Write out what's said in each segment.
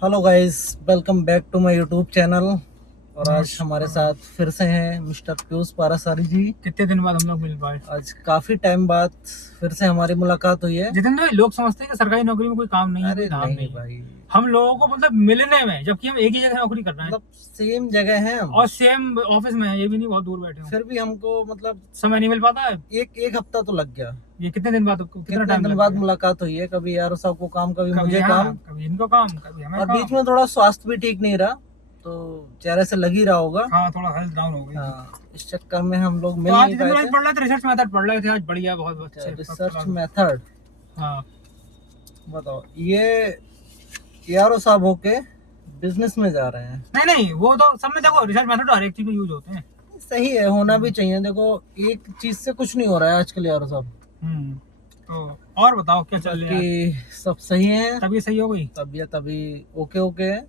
Hello guys, welcome back to my YouTube channel. और आज हमारे साथ फिर से हैं मिस्टर पीयूष पारासारी जी। कितने दिन बाद हम लोग मिल पाए। आज काफी टाइम बाद फिर से हमारी मुलाकात हुई है। जितेंद्र भाई, लोग समझते हैं कि सरकारी नौकरी में कोई काम नहीं है, कोई अरे धाम नहीं नहीं है। भाई, हम लोगों को मतलब मिलने में, जबकि हम एक ही जगह नौकरी कर रहे हैं मतलब सेम जगह है हम। और सेम ऑफिस में है, ये भी नहीं बहुत दूर बैठे हो। फिर भी हमको मतलब समय नहीं मिल पाता है। एक एक हफ्ता तो लग गया। ये कितने दिन बाद, कितना कितने टाइम दिन लग बाद गया। मुलाकात हुई है। कभी यार साहब को काम, कभी कभी मुझे यहाँ, काम। कभी इनको काम, कभी हमें और बीच काम। में थोड़ा स्वास्थ्य भी ठीक नहीं रहा, तो चेहरे से लग ही रहा होगा। हाँ, थोड़ा हेल्थ डाउन हो गई थी। हाँ, इस चक्कर में हम लोग तो मिल आज नहीं जितेंद्र पाए भाई थे। पढ़ रहे थे, रिसर्च मेथड पढ़ रहे थे आज। बढ़िया, बहुत अच्छे, फर्स्ट रिसर्च क्लास। मेथड हाँ। बताओ। ये आर साहब होके बिजनेस में जा रहे हैं। नहीं नहीं, वो तो सब में देखो, रिसर्च मेथड हर एक चीज में यूज होते हैं। सही है, होना भी चाहिए। देखो, एक चीज से कुछ नहीं हो रहा है आजकल यार साहब। तो और बताओ क्या चल रहा है आज। बाकी सब सही है। तबीयत सही हो गई। तबीयत अभी ओके ओके है।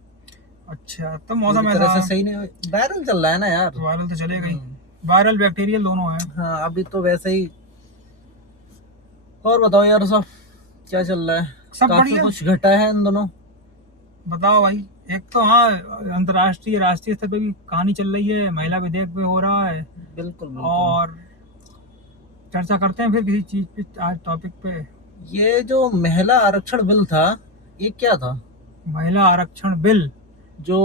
अच्छा, तो पूरी मौसम तरह ऐसा से है। सही नहीं। वायरल चल रहा है ना यार। तो वायरल तो चलेगा ही। हम्म, वायरल बैक्टीरियल दोनों है। हाँ अभी तो वैसे ही। और बताओ यार साहब, क्या चल रहा है। सब काफी बढ़िया। कुछ घटा है इन दोनों। बताओ भाई। एक तो हाँ, अंतर्राष्ट्रीय राष्ट्रीय स्तर पे भी कहानी चल रही है, महिला विधेयक पे हो रहा है। बिल्कुल बिल्कुल। और चर्चा करते हैं फिर किसी चीज पे, आज टॉपिक पे। ये जो महिला आरक्षण बिल था, ये क्या था। महिला आरक्षण बिल। जो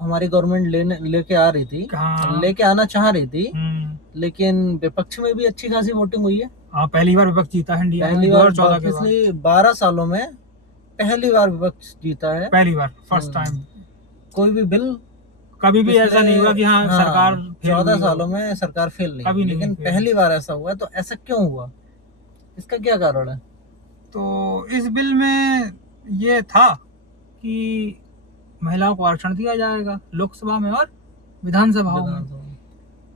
हमारी गवर्नमेंट लेके आ रही थी, हाँ। लेके आना चाह रही थी। हम्म। लेकिन विपक्ष में भी अच्छी खासी वोटिंग हुई है। हाँ, पहली बार विपक्ष जीता है इंडिया में पहली बार 2014 के बाद। पिछली 12 सालों में पहली बार विपक्ष जीता है। पहली बार, फर्स्ट हम्म, टाइम। कोई भी बिल कभी भी पिछले, ऐसा नहीं हुआ कि हाँ सरकार हाँ, फेल 14 हुई हो। सालों में सरकार फेल नहीं कभी हुई, नहीं हुई लेकिन फेल। पहली बार ऐसा हुआ है। तो ऐसा क्यों हुआ, इसका क्या कारण है। तो इस बिल में ये था कि महिलाओं को आरक्षण दिया जाएगा लोकसभा में और विधानसभाओं में। विधानसभा।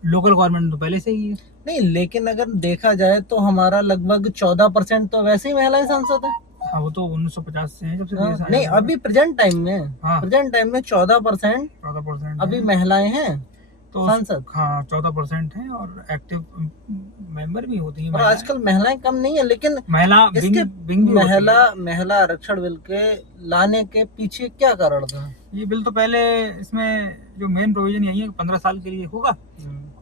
लोकल गवर्नमेंट तो पहले से ही है। नहीं, लेकिन अगर देखा जाए तो हमारा लगभग 14% तो वैसे ही महिलाएं सांसद है। हाँ, वो तो 1950 से है, जब से हाँ, देश आया नहीं हुआ है। अभी प्रेजेंट टाइम में, हाँ, 14% 14% अभी है। महिलाएं हैं तो सांसद। हाँ, 14% है और एक्टिव मेंबर भी होती है और महिलाएं। आजकल महिलाएं कम नहीं है, लेकिन महिला विंग इसके विंग भी होती महिला है। महिला आरक्षण बिल के लाने के पीछे क्या कारण था। ये बिल तो पहले, इसमें जो मेन प्रोविजन यही है कि 15 साल के लिए होगा।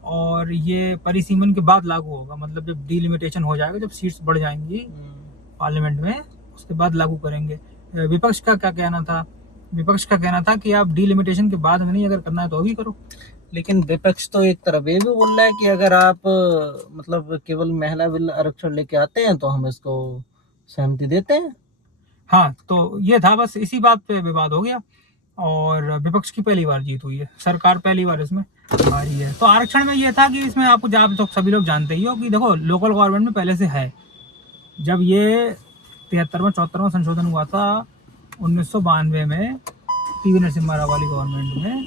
और ये परिसीमन के बाद लागू होगा, मतलब जब डिलिमिटेशन हो जाएगा, जब सीट्स बढ़ जाएंगी पार्लियामेंट में, उसके बाद लागू करेंगे। विपक्ष का क्या कहना था। विपक्ष का कहना था कि आप डिलिमिटेशन के बाद में नहीं, अगर करना है तो अभी करो। लेकिन विपक्ष तो एक तरफ ये भी बोल रहा है कि अगर आप मतलब केवल महिला बिल आरक्षण लेके आते हैं तो हम इसको सहमति देते हैं। हाँ, तो ये था, बस इसी बात पे विवाद हो गया। और विपक्ष की पहली बार जीत हुई है, सरकार पहली बार इसमें हारी है। तो आरक्षण में ये था कि इसमें आपको, आप तो सभी लोग जानते ही हो कि देखो, लोकल गवर्नमेंट में पहले से है। जब ये 73वां 74वां संशोधन हुआ था 1992 में, पीवी नरसिम्हा राव वाली गवर्नमेंट में,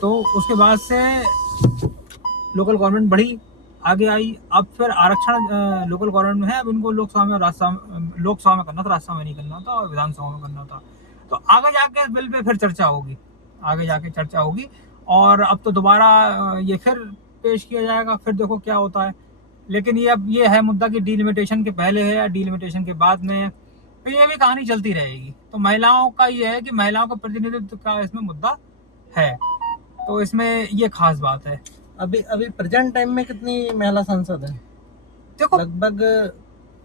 तो उसके बाद से लोकल गवर्नमेंट बढ़ी, आगे आई। अब फिर आरक्षण लोकल गवर्नमेंट में है। अब इनको लोकसभा में और राज्यसभा, लोकसभा में करना था, राज्यसभा में नहीं करना था, और विधानसभा में करना था। तो आगे जाके इस बिल पे फिर चर्चा होगी, आगे जाके चर्चा होगी। और अब तो दोबारा ये फिर पेश किया जाएगा, फिर देखो क्या होता है। लेकिन ये अब ये है मुद्दा कि डिलिमिटेशन के पहले है या डिलिमिटेशन के बाद में है, तो ये भी कहानी चलती रहेगी। तो महिलाओं का ये है कि महिलाओं का प्रतिनिधित्व का इसमें मुद्दा है, तो इसमें ये खास बात है। अभी अभी प्रेजेंट टाइम में कितनी महिला सांसद है। देखो, लगभग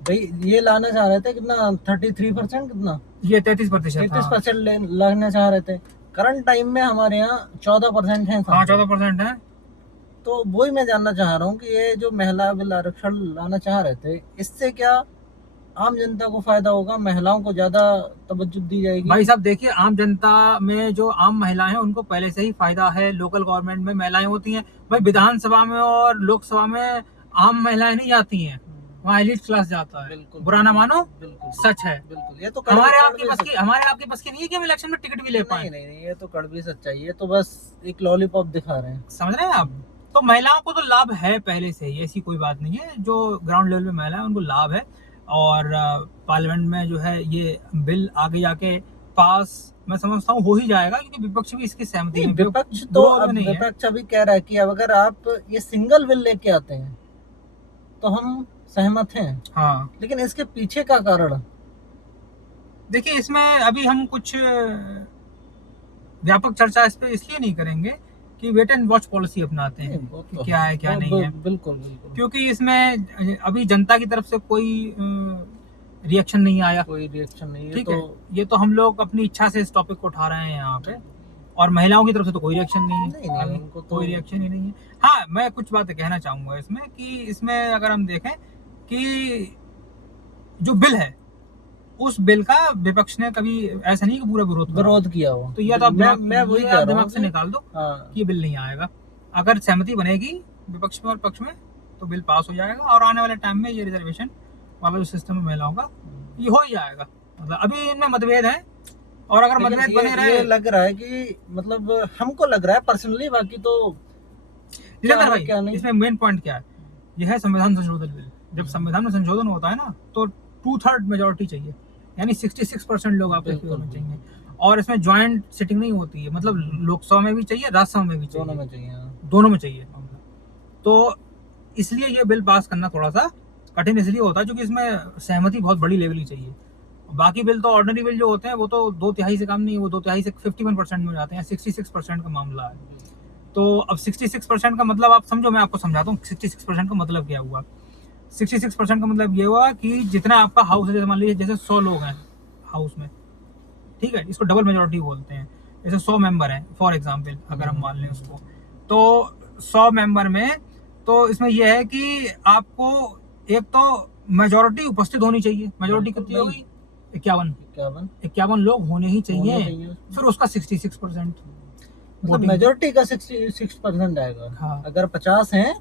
भाई ये लाना चाह रहे थे कितना, 33%, कितना ये 33%। 33% लाना चाह रहे थे। करंट टाइम में हमारे यहाँ 14% है हाँ, सांसद। 14% है। तो वही मैं जानना चाह रहा हूँ कि ये जो महिला बिल आरक्षण लाना चाह रहे थे, इससे क्या आम जनता को फायदा होगा, महिलाओं को ज्यादा तवज्जो दी जाएगी। भाई साहब देखिए, आम जनता में जो आम महिलाएं हैं उनको पहले से ही फायदा है। लोकल गवर्नमेंट में महिलाएं होती हैं भाई, विधानसभा में और लोकसभा में आम महिलाएं नहीं जाती हैं, वहाँ एलिट क्लास जाता है। बिल्कुल बुरा ना मानो, बिल्कुल सच है। बिल्कुल। ये तो हमारे आपकी बस की, हमारे आपकी बस की नहीं है कि हम इलेक्शन में टिकट भी ले पाए। नहीं नहीं नहीं, ये तो कड़वी सच्चाई है। ये तो बस एक लॉलीपॉप दिखा रहे हैं। समझ रहे हैं आप। तो महिलाओं को तो लाभ है पहले से ही, ऐसी कोई बात नहीं है। जो ग्राउंड लेवल पे महिला है उनको लाभ है। और पार्लियामेंट में जो है ये बिल आगे जाके पास, मैं समझता हूँ हो ही जाएगा, क्योंकि विपक्ष भी इसकी सहमति नहीं, में, विपक्ष तो विरोध अब में नहीं है। विपक्ष अभी कह रहा है कि अब अगर आप ये सिंगल बिल लेके आते हैं तो हम सहमत हैं। हाँ, लेकिन इसके पीछे का कारण। देखिए इसमें अभी हम कुछ व्यापक चर्चा इस पे इसलिए नहीं करेंगे कि वेट एंड वॉच पॉलिसी अपनाते हैं वो कि तो क्या है क्या वो नहीं है, बिल्कुल बिल्कुल क्योंकि इसमें अभी जनता की तरफ से कोई रिएक्शन नहीं आया। कोई रिएक्शन नहीं है ठीक तो है, ये तो हम लोग अपनी इच्छा से इस टॉपिक को उठा रहे हैं यहाँ पे, और महिलाओं की तरफ से तो कोई रिएक्शन नहीं है। नहीं अभी उनको तो कोई रिएक्शन ही नहीं है। हाँ, मैं कुछ बातें कहना चाहूंगा इसमें कि इसमें अगर हम देखें कि जो बिल है उस बिल का विपक्ष ने कभी ऐसा नहीं कि पूरा विरोध किया हो, तो ये तो आप दिमाग मैं वही ये कह आप रहा दिमाग हूँ से कि निकाल दो हाँ कि ये बिल नहीं आएगा। अगर सहमति बनेगी विपक्ष में और पक्ष में तो बिल पास हो जाएगा, और आने वाले टाइम में ये रिजर्वेशन वाला जो सिस्टम है महिलाओं का ये हो ही जाएगा। मतलब अभी इनमें मतभेद है, और अगर लेकिन मतभेद बने रहे, ये लग रहा है कि मतलब हमको लग रहा है पर्सनली, बाकी तो क्या जितेंद्र है भाई क्या नहीं। इसमें मेन पॉइंट क्या है, यह है संविधान संशोधन बिल। जब संविधान में संशोधन होता है ना तो 2/3 मेजोरिटी चाहिए, यानी 66% लोग आपके फेवर में चाहिए, और इसमें ज्वाइंट सिटिंग नहीं होती है, मतलब लोकसभा में भी चाहिए राज्यसभा में भी चाहिए, दोनों में चाहिए दोनों में चाहिए। तो इसलिए ये बिल पास करना थोड़ा सा कठिन इसलिए होता है क्योंकि इसमें सहमति बहुत बड़ी लेवल की चाहिए। बाकी बिल तो ऑर्डिनरी बिल जो होते हैं वो तो 2/3 से कम नहीं, वो 2/3 से 51% में हो जाते हैं, 66% का मामला है। तो अब 66% का मतलब आप समझो, मैं आपको समझाता हूँ 66% का मतलब क्या हुआ। 66% का मतलब ये हुआ कि जितना आपका हाउस है, जैसे मान लीजिए जैसे 100 लोग हैं हाउस में, ठीक है, इसको डबल मेजोरिटी बोलते हैं। जैसे 100 मेंबर हैं फॉर एग्जांपल, अगर हम मान लें उसको, तो 100 मेंबर में तो इसमें यह है कि आपको एक तो मेजोरिटी उपस्थित होनी चाहिए। मेजोरिटी कितनी होगी? 51 लोग होने ही चाहिए, फिर उसका 66%, मतलब मेजोरिटी का 66% आएगा। हाँ। अगर 50 हैं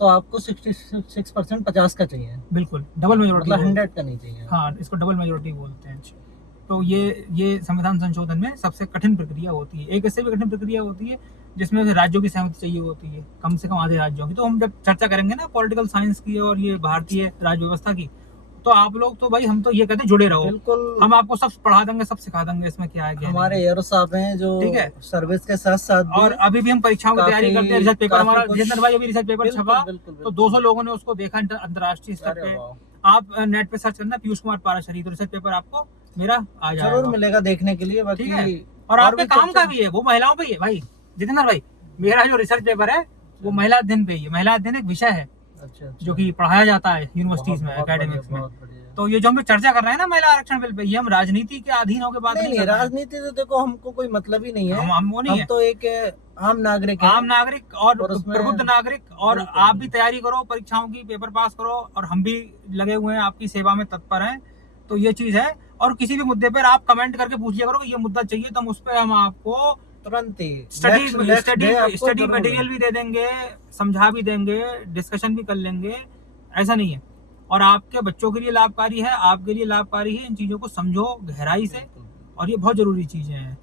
तो आपको 66% 50 का चाहिए, बिल्कुल डबल मेजोरिटी, मतलब 100 का नहीं चाहिए। हाँ, इसको डबल मेजोरिटी बोलते हैं। तो ये संविधान संशोधन में सबसे कठिन प्रक्रिया होती है। एक इससे भी कठिन प्रक्रिया होती है जिसमें राज्यों की सहमति चाहिए होती है, कम से कम आधे राज्यों की। तो हम जब चर्चा करेंगे ना पॉलिटिकल साइंस की और ये भारतीय राज्य व्यवस्था की, तो आप लोग तो भाई, हम तो ये कहते हैं जुड़े रहो, बिल्कुल, हम आपको सब पढ़ा देंगे, सब सिखा देंगे इसमें क्या है क्या हमारे एरो साहब हैं जो ठीक है सर्विस के साथ साथ और अभी भी हम परीक्षाओं की तैयारी करते हैं। रिसर्च पेपर हमारा जितेंद्र भाई अभी रिसर्च पेपर छपा तो 200 लोगों ने उसको देखा अंतर्राष्ट्रीय स्तर पे। आप नेट पे सर्च करना पीयूष कुमार पाराशरी, तो रिसर्च पेपर आपको मेरा आ जाएगा, जरूर मिलेगा देखने के लिए। बाकी ठीक है, और आपके काम का भी है, वो महिलाओं पे ही है भाई। जितेंद्र भाई, मेरा जो रिसर्च पेपर है वो महिला अध्ययन पे ही है। महिला अध्ययन एक विषय है जो कि पढ़ाया जाता है यूनिवर्सिटीज में, एकेडमिक्स में। तो ये जो हम चर्चा कर रहे हैं ना महिला आरक्षण बिल पे, ये हम राजनीति के अधीन होकर बात नहीं कर रहे हैं। राजनीति तो देखो हमको कोई मतलब ही नहीं है, हम वो नहीं हम है, तो एक आम नागरिक हैं। आम नागरिक और उसमें प्रबुद्ध नागरिक, और आप भी तैयारी करो परीक्षाओं की, पेपर पास करो, और हम भी लगे हुए हैं आपकी सेवा में, तत्पर हैं। तो ये चीज है, और किसी भी मुद्दे पर आप कमेंट करके पूछ लिया करो कि ये मुद्दा चाहिए, तो हम उस पर हम आपको तुरंत ही स्टडी मटेरियल भी दे देंगे, समझा भी देंगे, डिस्कशन भी कर लेंगे, ऐसा नहीं है। और आपके बच्चों के लिए लाभकारी है, आपके लिए लाभकारी है। इन चीजों को समझो गहराई से, और ये बहुत जरूरी चीजें हैं।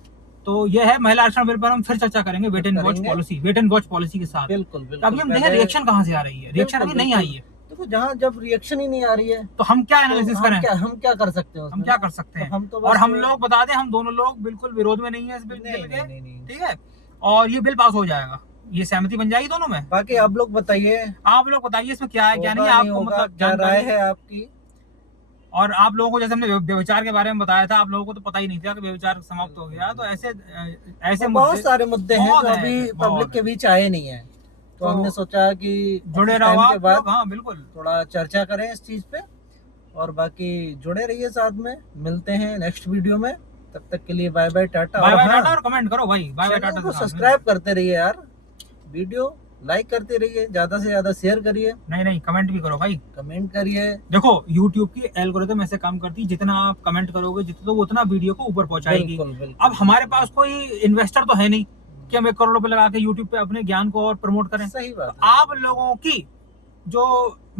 तो ये है महिला आरक्षण बिल पर हम फिर चर्चा करेंगे वेट एंड वॉच पॉलिसी के साथ। बिल्कुल अभी हम देखें रिएक्शन कहाँ से आ रही है, रिएक्शन अभी नहीं आई है। देखो जहाँ जब रिएक्शन ही नहीं आ रही है तो हम क्या एनालिसिस करें, हम क्या कर सकते हैं, हम क्या कर सकते हैं? और हम लोग बता दें, हम दोनों लोग बिल्कुल विरोध में नहीं है इस बिल के, ठीक है, और ये बिल पास हो जाएगा, ये सहमति बन जाएगी दोनों में। बाकी आप लोग बताइए, इसमें क्या है क्या नहीं है, आपको मतलब क्या राय है आपकी। और आप लोगों को, जैसे हमने व्यभिचार के बारे में बताया था, आप लोगों को तो पता ही नहीं था कि व्यभिचार समाप्त हो गया। तो ऐसे बहुत सारे मुद्दे हैं जो अभी पब्लिक के बीच आए नहीं है, तो हमने सोचा कि जुड़े रहो आप लोग। हाँ बिल्कुल, थोड़ा चर्चा करें इस चीज पे, और बाकी जुड़े रहिए साथ में। मिलते हैं नेक्स्ट वीडियो में, तब तक के लिए बाय बाय टाटा। और कमेंट करो भाई, बाय बाय टाटा। सब्सक्राइब करते रहिए यार, वीडियो लाइक करते रहिए, ज्यादा से ज्यादा शेयर करिए। नहीं, कमेंट भी करो भाई, कमेंट करिए। देखो YouTube की एल्गोरिथम ऐसे काम करती है, जितना आप कमेंट करोगे तो उतना वीडियो को ऊपर पहुंचाएगी। अब हमारे पास कोई इन्वेस्टर तो है नहीं कि हम 1 करोड़ रुपए लगा के YouTube पे अपने ज्ञान को और प्रमोट करें। सही बात। आप लोगों की जो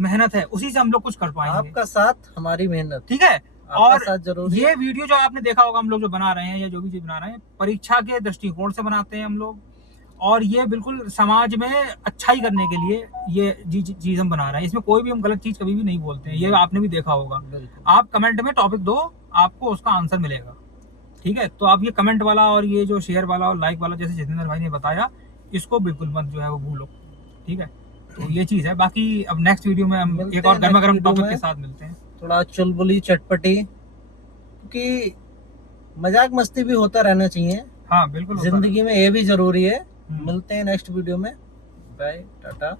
मेहनत है उसी से हम लोग कुछ कर पाएंगे, आपका साथ हमारी मेहनत, ठीक है। और जरूर ये वीडियो जो आपने देखा होगा, हम लोग जो बना रहे हैं या जो भी चीज बना रहे हैं, परीक्षा के दृष्टिकोण से बनाते हैं हम लोग, और ये बिल्कुल समाज में अच्छाई करने के लिए ये चीज हम बना रहे हैं। इसमें कोई भी हम गलत चीज कभी भी नहीं बोलते हैं, ये आपने भी देखा होगा। आप कमेंट में टॉपिक दो, आपको उसका आंसर मिलेगा, ठीक है। तो आप ये कमेंट वाला और ये जो शेयर वाला और लाइक वाला, जैसे जितेंद्र भाई ने बताया, इसको बिल्कुल मत जो है वो भूलो, ठीक है। तो ये चीज है। बाकी अब नेक्स्ट वीडियो में हम एक और गर्मा गर्म टॉपिक के साथ मिलते हैं, थोड़ा चुलबुली चटपटी, क्योंकि मजाक मस्ती भी होता रहना चाहिए। हाँ बिल्कुल होता है। जिंदगी में ये भी जरूरी है। हम्म। मिलते हैं नेक्स्ट वीडियो में। बाय, टाटा।